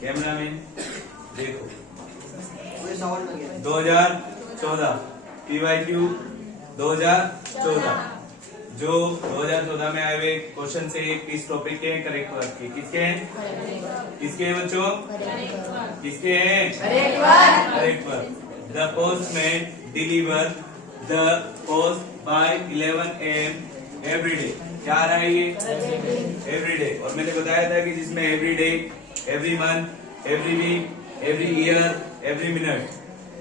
Cameraman देखो 2014 PYQ 2014 जो 2014 में आए हुए क्वेश्चन से किस टॉपिक के करेक्ट वर्क के किसके हैं बच्चों किसके हैं correct work. The postman deliver the post by 11 AM every day. क्या आ रहा है ये एवरी डे। और मैंने बताया था कि जिसमें every day, every month, every week, every year, every minute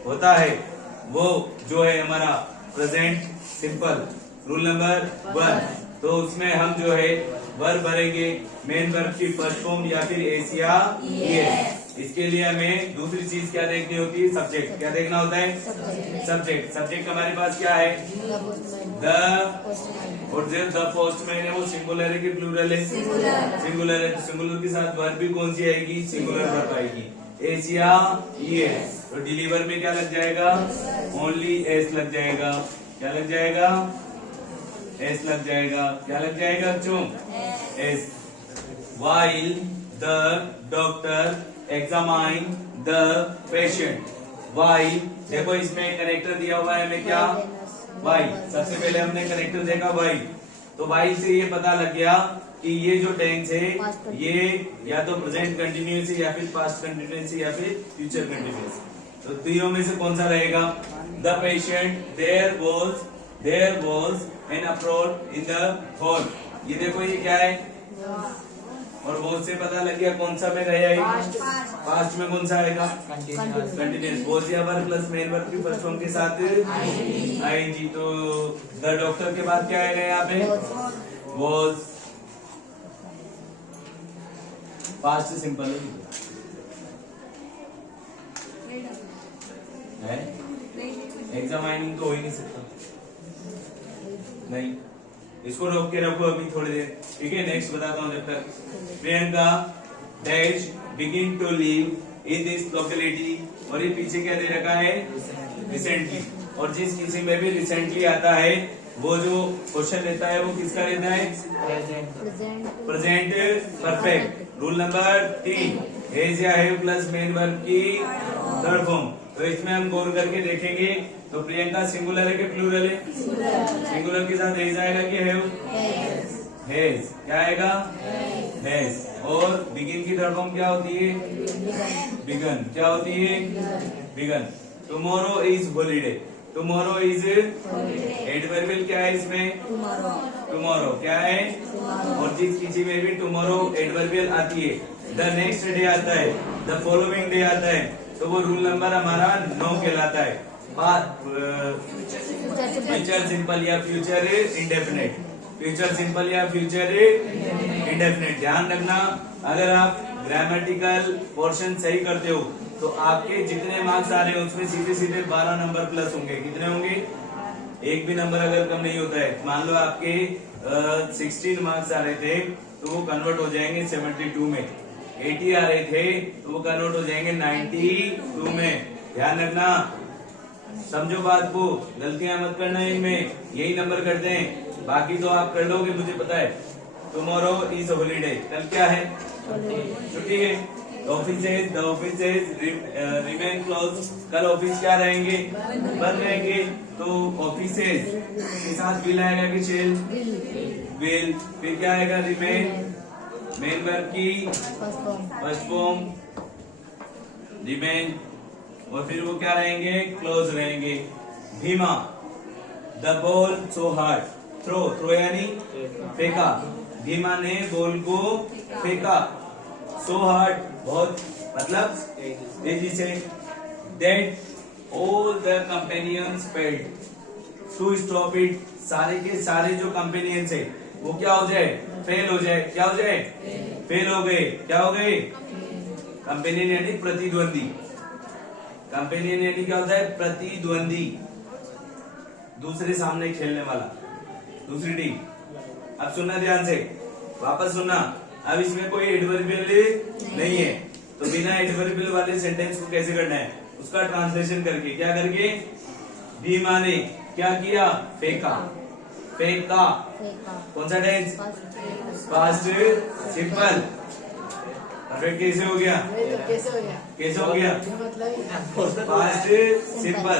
होता है वो जो है हमारा प्रेजेंट सिंपल रूल नंबर 1। तो उसमें हम जो है वर्ब भरेंगे मेन वर्ब की फर्स्ट फॉर्म या फिर एस या ईएस। इसके लिए हमें दूसरी चीज क्या देखनी होती है सब्जेक्ट। क्या देखना होता है सब्जेक्ट हमारे पास क्या है द पोस्टमैन है वो सिंगुलर है कि प्लूरल है सिंगुलर है। सिंगुलर के साथ वर्ब भी कौन सी आएगी सिंगुलर वर्ब आएगी एस या ईएस। तो डिलीवर में क्या लग जाएगा ओनली एस लग जाएगा। क्या लग जाएगा एस लग जाएगा। क्या लग जाएगा बच्चों S. While the doctor examine the patient. While देखो इसमें करेक्टर दिया हुआ है हमें क्या वाई। सबसे पहले हमने करेक्टर देखा वाई। तो वाई से ये पता लग गया कि ये जो टेंस है ये या तो प्रेजेंट कंटिन्यूअस है या फिर पास्ट कंटिन्यूअस है या फिर फ्यूचर कंटिन्यूअस। तो तीनों में से कौन सा रहेगा the patient there was an approach in the hall. ये देखो ये क्या है और बहुत से पता लग गया कौन सा में रहेगा पास्ट में कौन सा आएगा कंटिन्यूअस। वॉज या वर्ब प्लस मेन वर्ब की फर्स्ट फॉर्म के साथ आईएनजी। तो द डॉक्टर के बाद क्या आएगा यहाँ पे वॉज पास्ट सिंपल है एग्जामाइनिंग तो हो ही नहीं सकता नहीं। इसको रोक के रखो अभी थोड़ी देर ठीक है। नेक्स्ट बताता हूँ जब तक। Priyanka dash begin to live in this locality. और ये पीछे क्या दे रखा है रिसेंटली। और जिस किसी में भी रिसेंटली आता है वो जो क्वेश्चन लेता है वो किसका लेता है present perfect. Rule number 3 has या हैव प्लस मेन वर्ब की थर्ड फॉर्म। तो इसमें हम गौर करके देखेंगे तो प्रियंका सिंगुलर है कि प्लूरल है सिंगुलर के साथ हैज आएगा कि हैव हैज। क्या आएगा हैज। और बिगिन की थर्ड फॉर्म क्या होती है बिगन। क्या होती है begun. Tomorrow is holiday. Tomorrow is adverbial क्या है इसमें टुमारो क्या है। और जिस किसी में भी टुमारो एडवर्बियल आती है द नेक्स्ट डे आता है द फॉलोइंग डे आता है तो वो रूल नंबर हमारा 9 कहलाता है। फ्यूचर सिंपल या फ्यूचर इंडेफिनेट। फ्यूचर सिंपल या फ्यूचर इंडेफिनेट। ध्यान रखना अगर आप ग्रामेटिकल पोर्शन सही करते हो तो आपके जितने मार्क्स आ रहे हैं उसमें सीधे सीधे 12 नंबर प्लस होंगे। कितने होंगे एक भी नंबर अगर कम नहीं होता है। मान लो आपके 16 मार्क्स आ रहे थे तो वो कन्वर्ट हो जाएंगे 72 में। 80 आ रहे थे तो वो कन्वर्ट हो जाएंगे 92 में। ध्यान रखना समझो बात को गलतियां मत करना इनमें यही नंबर करते हैं। बाकी तो आप कर लोगे मुझे पता है। टुमारो इज हॉलीडे कल क्या है छुट्टी है। Offices the offices remain close. कल ऑफिस क्या रहेंगे बंद रहेंगे। तो ऑफिसेज के साथ विल आएगा कि शेल विल। फिर क्या आएगा रिमेन मेन वर्ब की फर्स्ट फॉर्म रिमेन। और फिर वो क्या रहेंगे क्लोज रहेंगे। Bhima the ball so hard. Throw यानी फेंका। भीमा ने बॉल को फेंका। सो हार्ड बहुत मतलब तेजी से। That all the companions failed to stop it. सारे के सारे जो कंपेनियंस है वो क्या हो जाए फेल हो जाए। क्या हो जाए फेल हो गए। क्या हो गए कंपेनियन यानी प्रतिद्वंदी। कंपेनियन यानी क्या होता है प्रतिद्वंदी दूसरे सामने खेलने वाला दूसरी टीम। अब सुनना ध्यान से वापस सुनना। अब इसमें कोई एडवर्बियल नहीं है तो बिना एडवर्बियल वाले सेंटेंस को कैसे करना है उसका ट्रांसलेशन करके। क्या करके भीमा ने क्या किया फेंका। कौन सा टेंस पास्ट सिंपल। परफेक्ट कैसे हो गया? कैसे हो गया? कैसे हो गया? मतलब पास्ट सिंपल।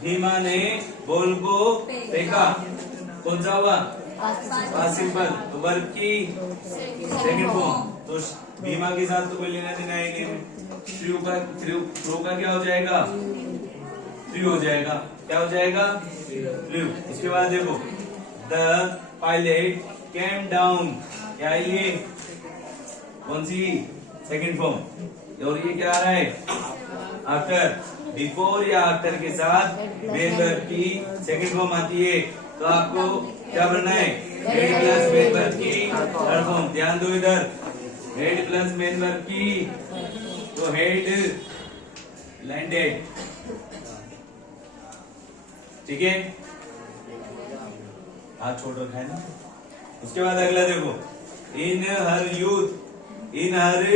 भीमा ने बॉल को फेंका, कौन सा हुआ? Past simple. तो वर्ब की सेकंड फॉर्म। तो भीमा के साथ तो कोई लेना देना है नहीं। थ्रू का क्या हो जाएगा? थ्रू हो जाएगा। क्या हो जाएगा? थ्रू। उसके बाद देखो, द पायलट केम डाउन, क्या है ये? कौन सी? Second form. और ये क्या आ रहा है? आफ्टर। बिफोर या आफ्टर के साथ मेन वर्ब की सेकंड फॉर्म आती है। तो आपको क्या बनना है? हेड प्लस मेन वर्ब की थर्ड फॉर्म। ध्यान दो इधर, हेड प्लस मेन वर्ब की, तो हेड लैंडेड, ठीक है? हाथ छोड़ रखा है ना। उसके बाद अगला देखो, इन हर यूथ, इन हर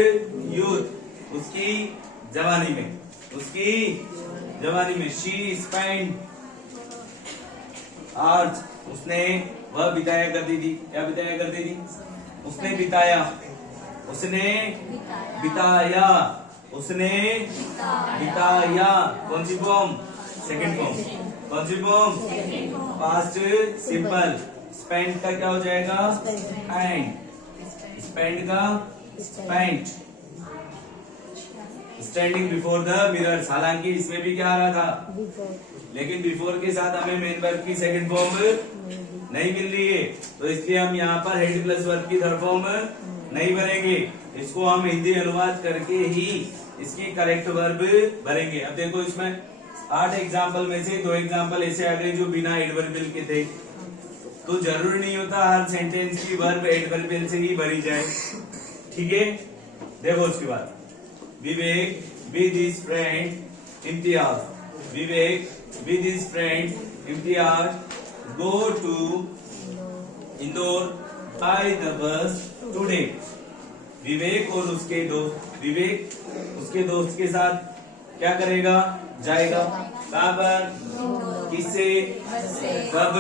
यूथ, उसकी जवानी में, उसकी जवानी में, शी स्पेंड आवर्स, उसने वह बिताया करती थी। क्या बिताया करती थी? उसने बिताया, उसने बिताया, उसने बिताया। कौन सी फॉर्म? Second form. कौन सी फॉर्म? Past simple. स्पेंड का क्या हो जाएगा? स्पेंड। स्पेंड का spend. Standing before the mirror. हालांकि इसमें भी क्या आ रहा था? लेकिन बिफोर के साथ हमें मेन वर्ब की सेकंड फॉर्म नहीं मिल रही है, तो इसलिए हम यहाँ पर हेड प्लस वर्ब की थर्ड फॉर्म नहीं भरेंगे। इसको हम हिंदी अनुवाद करके ही इसकी करेक्ट वर्ब भरेंगे। अब देखो, इसमें 8 एग्जाम्पल में से 2 एग्जाम्पल ऐसे आ गए जो बिना एडवर्बियल के थे। तो जरूरी नहीं होता हर सेंटेंस की वर्ब एडवर्बियल से ही भरी जाए, ठीक है? देखो उसके बाद, Vivek with his friend Imtiaz, Vivek with his friend Imtiaz go to Indore by the bus today. Vivek और उसके दोस्त, विवेक उसके दोस्त के साथ क्या करेगा? जाएगा। कहाँ पर? किससे? कब?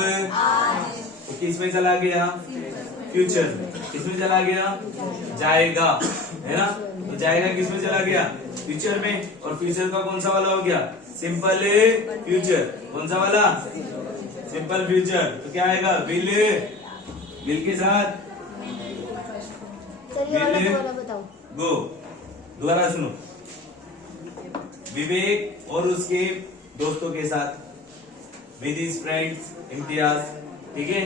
तो किस में चला गया? फ्यूचर में। किसमें चला गया? जाएगा, है ना? तो जाएगा किस में चला गया? फ्यूचर में। और फ्यूचर का कौन सा वाला हो गया? Simple future. कौन सा वाला? Simple future. तो क्या आएगा? विल। विल के साथ बताओ। गो। दोबारा सुनो, विवेक और उसके दोस्तों के साथ, विद हिज फ्रेंड्स इम्तियाज, ठीक है?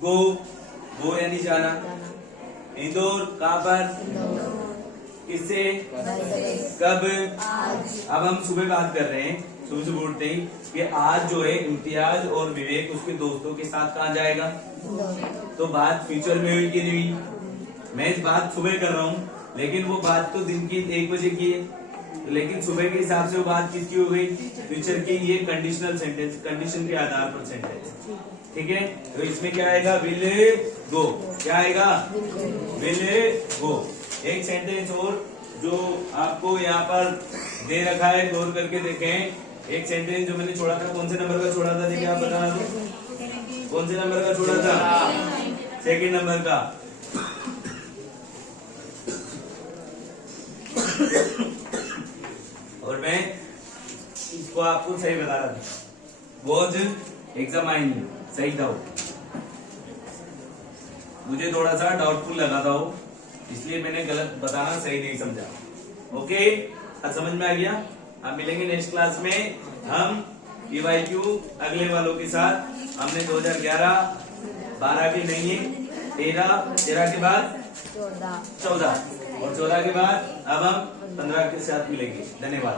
गो, गो यानी जाना। इंदौर कहाँ पर? किससे? कब? अब हम सुबह बात कर रहे हैं, सुबह से उठते ही, कि आज जो है इम्तियाज और विवेक उसके दोस्तों के साथ कहाँ जाएगा? तो बात फ्यूचर में हुई कि नहीं हुई? मैं इस बात सुबह कर रहा हूँ, लेकिन वो बात तो दिन की 1 बजे की है, लेकिन सुबह के हिसाब से वो बात किसकी हो गई? फ्यूचर की। ये कंडीशनल सेंटेंस, कंडीशन के आधार पर सेंटेंस, ठीक है? तो इसमें क्या आएगा? Will go. क्या आएगा? Will go. एक सेंटेंस और जो आपको यहाँ पर दे रखा है, गौर करके देखें। एक सेंटेंस जो मैंने छोड़ा था, कौन से नंबर का छोड़ा था? देखिए, आप बता दो, कौन से नंबर का छोड़ा था? सेकंड नंबर का। और मैं इसको आपको सही बता रहा था। वॉज एग्जामाइन सही था वो, मुझे थोड़ा सा डाउटफुल लगा था वो, इसलिए मैंने गलत बताना सही नहीं समझा। ओके, अब समझ में आ गया? अब मिलेंगे नेक्स्ट क्लास में हम EYQ अगले वालों के साथ। हमने 2011, 12 की नहीं है, 13 के बाद 14 और 14 के बाद अब हम 15 के साथ मिलेंगे। धन्यवाद।